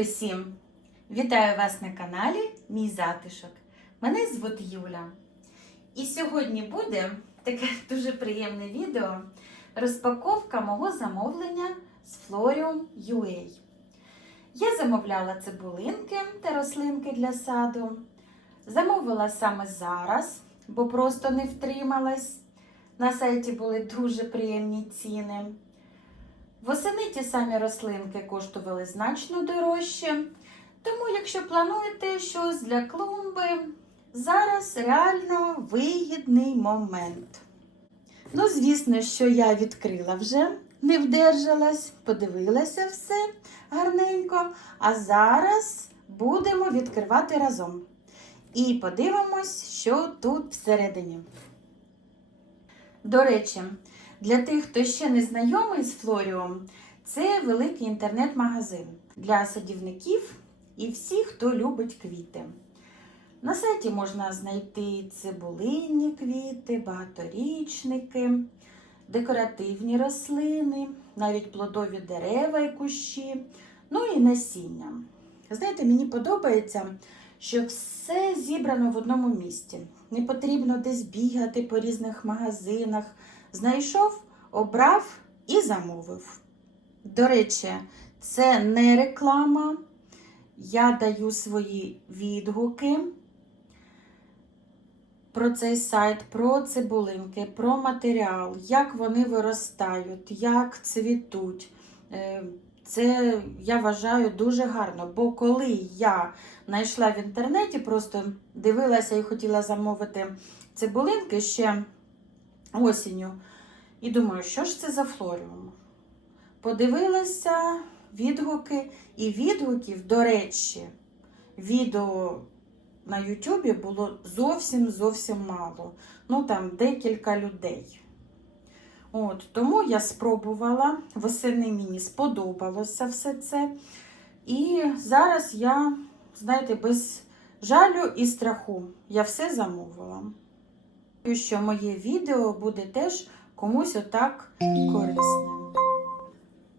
усім! Вітаю вас на каналі Мій затишок. Мене звуть Юля. І сьогодні буде таке дуже приємне відео розпаковка мого замовлення з Florium UA. Я замовляла цибулинки та рослинки для саду. Замовила саме зараз, бо просто не втрималась. На сайті були дуже приємні ціни. Восени ті самі рослинки коштували значно дорожче. Тому, якщо плануєте щось для клумби, зараз реально вигідний момент. Ну, звісно, що я відкрила вже, не вдержалась, подивилася все гарненько. А зараз будемо відкривати разом. І подивимось, що тут всередині. До речі, для тих, хто ще не знайомий з Флоріум, це великий інтернет-магазин для садівників і всіх, хто любить квіти. На сайті можна знайти цибулинні квіти, багаторічники, декоративні рослини, навіть плодові дерева і кущі, ну і насіння. Знаєте, мені подобається, що все зібрано в одному місці. Не потрібно десь бігати по різних магазинах. Знайшов, обрав і замовив. До речі, це не реклама. Я даю свої відгуки про цей сайт, про цибулинки, про матеріал, як вони виростають, як цвітуть. Е, Це я вважаю дуже гарно, бо коли я знайшла в інтернеті, просто дивилася і хотіла замовити цибулинки ще осінню. І думаю, що ж це за флоріум? Подивилася відгуки, і відгуків, до речі, відео на Ютубі було зовсім зовсім мало. Ну, там декілька людей. От, Тому я спробувала, восени мені сподобалося все це. І зараз я, знаєте, без жалю і страху я все замовила. Що моє відео буде теж комусь отак корисним.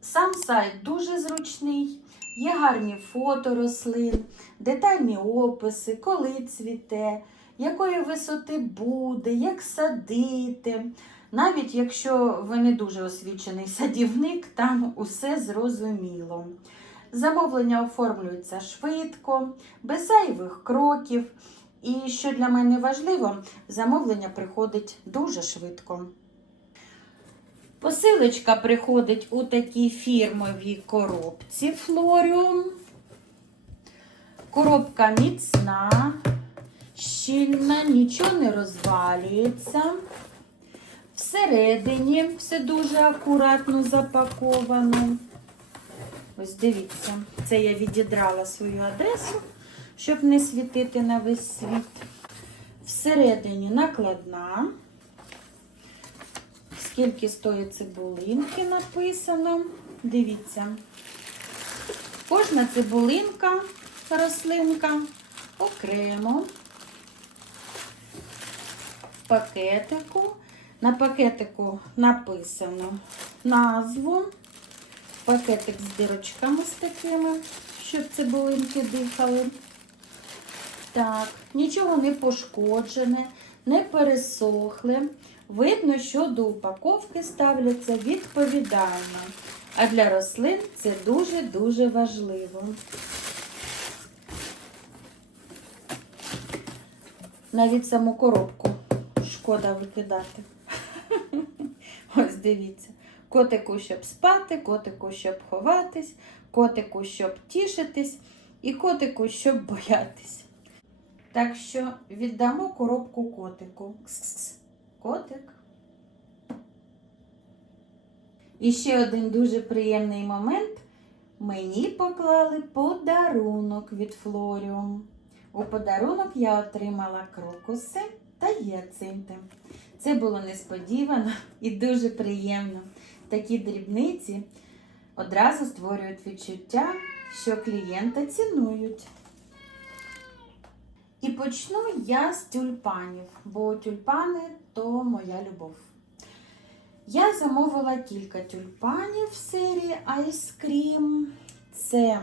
Сам сайт дуже зручний, є гарні фото рослин, детальні описи, коли цвіте, якої висоти буде, як садити. Навіть якщо ви не дуже освічений садівник, там усе зрозуміло. Замовлення оформлюються швидко, без зайвих кроків. І що для мене важливо, замовлення приходить дуже швидко. Посилочка приходить у такій фірмовій коробці Флоріум. Коробка міцна, щільна, нічого не розвалюється. Всередині все дуже акуратно запаковано. Ось дивіться, це я відідрала свою адресу, щоб не світити на весь світ. Всередині накладна. Скільки стоїть цибулинки написано. Дивіться. Кожна цибулинка, рослинка окремо. В пакетику. На пакетику написано назву. Пакетик з дірочками з такими, щоб цибулинки дихали. Так, нічого не пошкоджене, не пересохле. Видно, що до упаковки ставляться відповідально. А для рослин це дуже-дуже важливо. Навіть саму коробку шкода викидати. Ось дивіться. Котику, щоб спати, котику, щоб ховатись, котику, щоб тішитись, і котику, щоб боятись. Так що віддамо коробку котику. Кс-кс. Котик. І ще один дуже приємний момент. Мені поклали подарунок від Флоріум. У подарунок я отримала крокуси та гіацинти. Це було несподівано і дуже приємно. Такі дрібниці одразу створюють відчуття, що клієнта цінують. І почну я з тюльпанів, бо тюльпани то моя любов. Я замовила кілька тюльпанів в серії Ice Cream. Це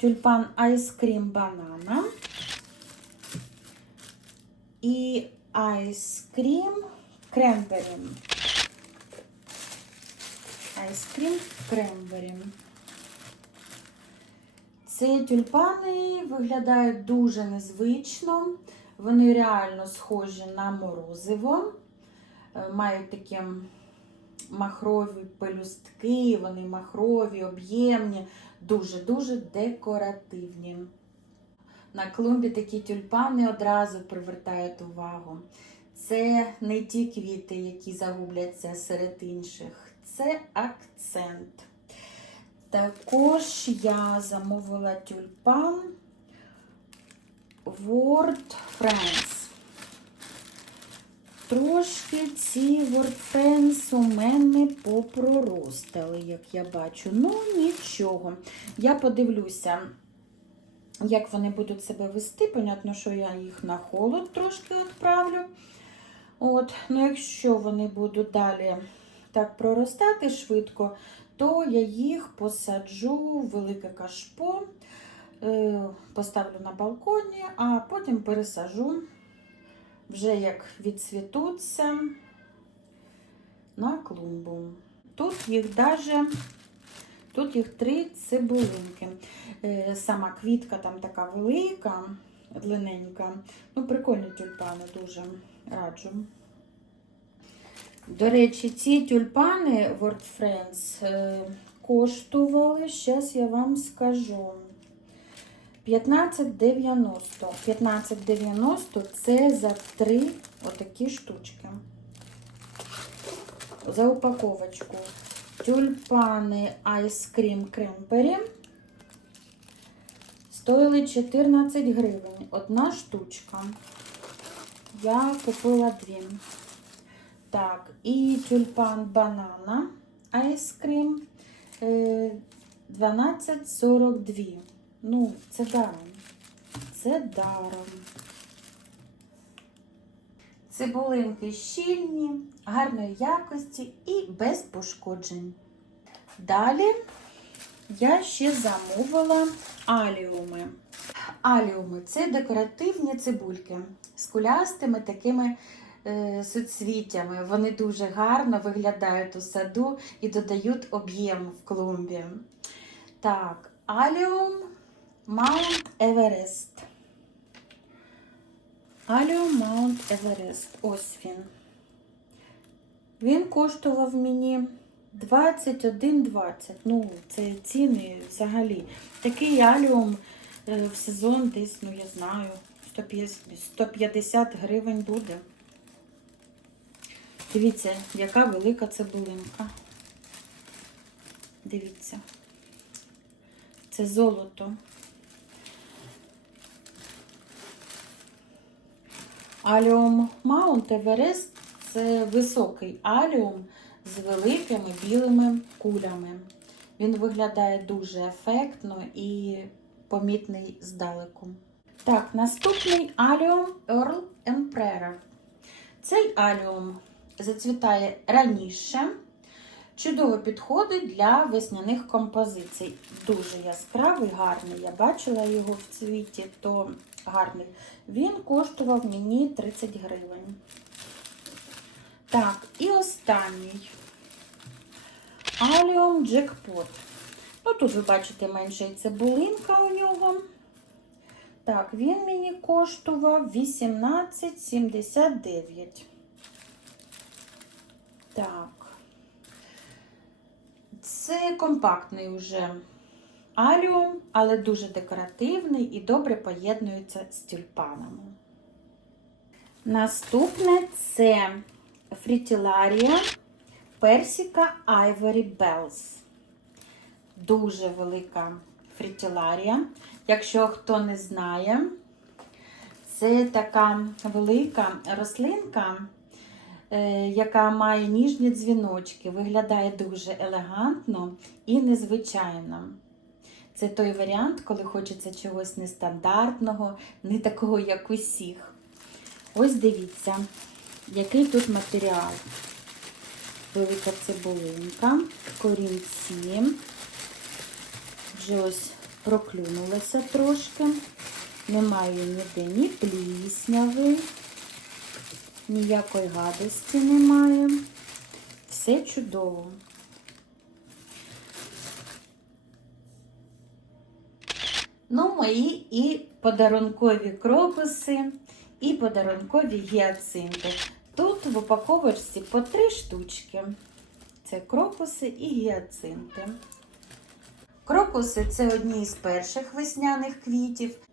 тюльпан айскрім банана і айскрім крембері. Айскрім крембері. Ці тюльпани виглядають дуже незвично. Вони реально схожі на морозиво. Е, Мають такі махрові пелюстки, вони махрові, об'ємні, дуже-дуже декоративні. На клумбі такі тюльпани одразу привертають увагу. Це не ті квіти, які загубляться серед інших, це акцент. Також я замовила тюльпан Word Friends. Трошки ці Friends у мене попроростали, як я бачу. Ну, нічого. Я подивлюся, як вони будуть себе вести. Понятно, що я їх на холод трошки відправлю. От, ну, якщо вони будуть далі так проростати швидко, то я їх посаджу в велике кашпо, е, поставлю на балконі, а потім пересажу, вже як відцвітуться на клумбу. Тут їх даже, тут їх три цибулинки. Е, Сама квітка там така велика, длинненька. Ну, прикольні тюльпани дуже раджу. До речі, ці тюльпани Word Friends е, коштували, зараз я вам скажу. 15,90. 15,90 це за три отакі штучки. За упаковочку. Тюльпани Ice Cream Cranberry стоїли 14 гривень. Одна штучка. Я купила дві. Так, і тюльпан банана айскрім 12,42. Ну, це даром. Це даром. Цибулинки щільні, гарної якості і без пошкоджень. Далі я ще замовила аліуми. Аліуми це декоративні цибульки з кулястими такими е, суцвіттями. Вони дуже гарно виглядають у саду і додають об'єм в клумбі. Так, аліум Маунт Еверест. Аліум Маунт Еверест. Ось він. Він коштував мені 21,20. Ну, це ціни взагалі. Такий аліум е, в сезон десь, ну я знаю, 150 150 гривень буде. Дивіться, яка велика цибулинка. Дивіться. Це золото. Аліум Маунт Еверест це високий аліум з великими білими кулями. Він виглядає дуже ефектно і помітний здалеку. Так, наступний аліум Earl Emperor. Цей аліум зацвітає раніше. Чудово підходить для весняних композицій. Дуже яскравий, гарний. Я бачила його в цвіті, то гарний. Він коштував мені 30 гривень. Так, і останній. Аліум Джекпот. Ну, тут ви бачите менша і цибулинка у нього. Так, він мені коштував 18,79. Так. Це компактний уже аліум, але дуже декоративний і добре поєднується з тюльпанами. Наступне це фрітіларія персика Ivory Bells. Дуже велика фрітіларія. Якщо хто не знає, це така велика рослинка, яка має ніжні дзвіночки, виглядає дуже елегантно і незвичайно. Це той варіант, коли хочеться чогось нестандартного, не такого, як усіх. Ось дивіться, який тут матеріал. Велика цибулинка, корінці. Вже ось проклюнулася трошки. Немає ніде ні плісняви, ніякої гадості немає. Все чудово. Ну, мої і подарункові крокуси, і подарункові гіацинти. Тут в упаковочці по три штучки. Це крокуси і гіацинти. Крокуси це одні з перших весняних квітів.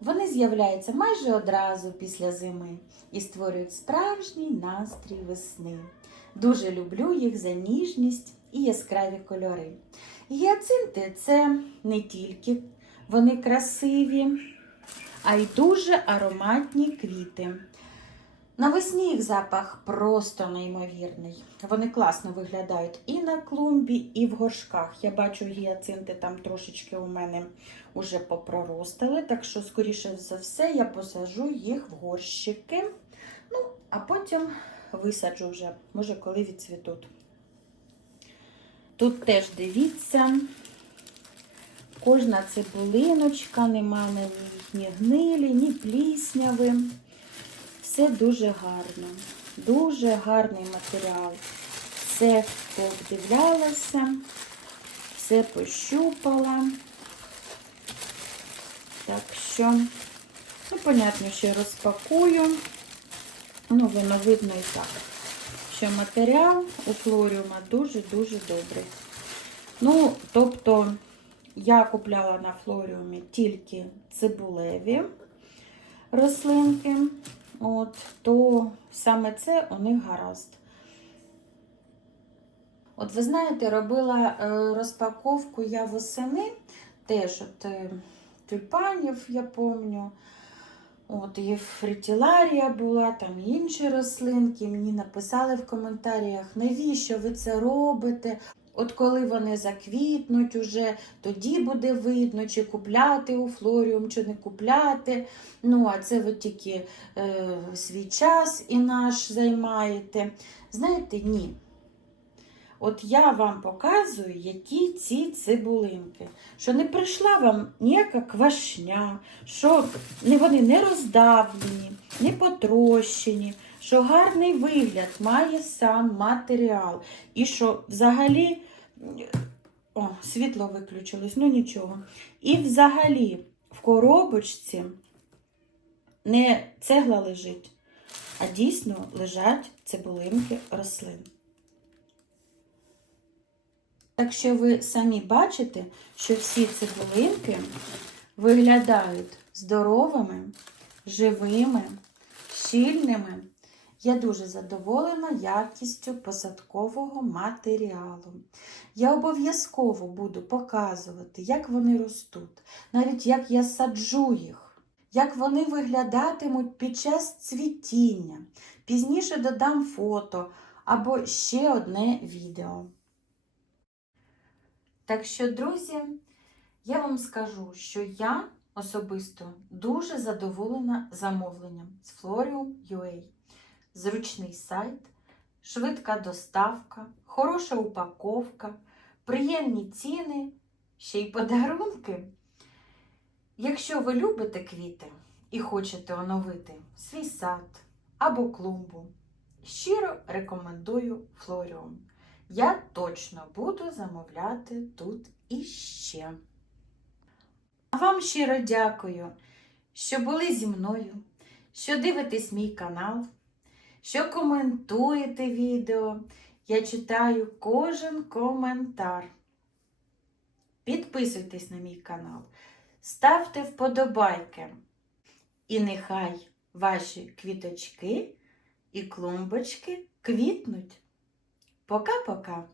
Вони з'являються майже одразу після зими і створюють справжній настрій весни. Дуже люблю їх за ніжність і яскраві кольори. Гіацинти це не тільки вони красиві, а й дуже ароматні квіти. Навесні їх запах просто неймовірний. Вони класно виглядають і на клумбі, і в горшках. Я бачу гіацинти там трошечки у мене вже попроростали, так що, скоріше за все, я посажу їх в горщики. Ну, а потім висаджу вже, може, коли відцвітуть. Тут теж дивіться, кожна цибулиночка, нема на ній ні гнилі, ні плісняви. Все дуже гарно, дуже гарний матеріал. Все пообдивлялася, все пощупала. Так що, ну, понятно, що розпакую. Ну, воно видно і так, що матеріал у флоріума дуже-дуже добрий. Ну, тобто, я купляла на флоріумі тільки цибулеві рослинки, от, то саме це у них гаразд. От ви знаєте, робила е, розпаковку я восени, теж от е, тюльпанів, я пам'ятаю. От і фритіларія була, там інші рослинки. Мені написали в коментарях, навіщо ви це робите? От коли вони заквітнуть уже, тоді буде видно, чи купляти у флоріум, чи не купляти. Ну, а це ви тільки е, свій час і наш займаєте. Знаєте, ні. От я вам показую, які ці цибулинки. Що не прийшла вам ніяка квашня, що вони не роздавлені, не потрощені, що гарний вигляд має сам матеріал. І що взагалі, світло виключилось, ну нічого. І взагалі в коробочці не цегла лежить, а дійсно лежать цибулинки рослин. Так що ви самі бачите, що всі цибулинки виглядають здоровими, живими, щільними. Я дуже задоволена якістю посадкового матеріалу. Я обов'язково буду показувати, як вони ростуть, навіть як я саджу їх, як вони виглядатимуть під час цвітіння. Пізніше додам фото або ще одне відео. Так що, друзі, я вам скажу, що я особисто дуже задоволена замовленням з Florium.ua. Зручний сайт, швидка доставка, хороша упаковка, приємні ціни, ще й подарунки. Якщо ви любите квіти і хочете оновити свій сад або клумбу, щиро рекомендую Florium. Я точно буду замовляти тут іще. А вам щиро дякую, що були зі мною, що дивитесь мій канал, що коментуєте відео. Я читаю кожен коментар. Підписуйтесь на мій канал, ставте вподобайки. І нехай ваші квіточки і клумбочки квітнуть. Пока-пока!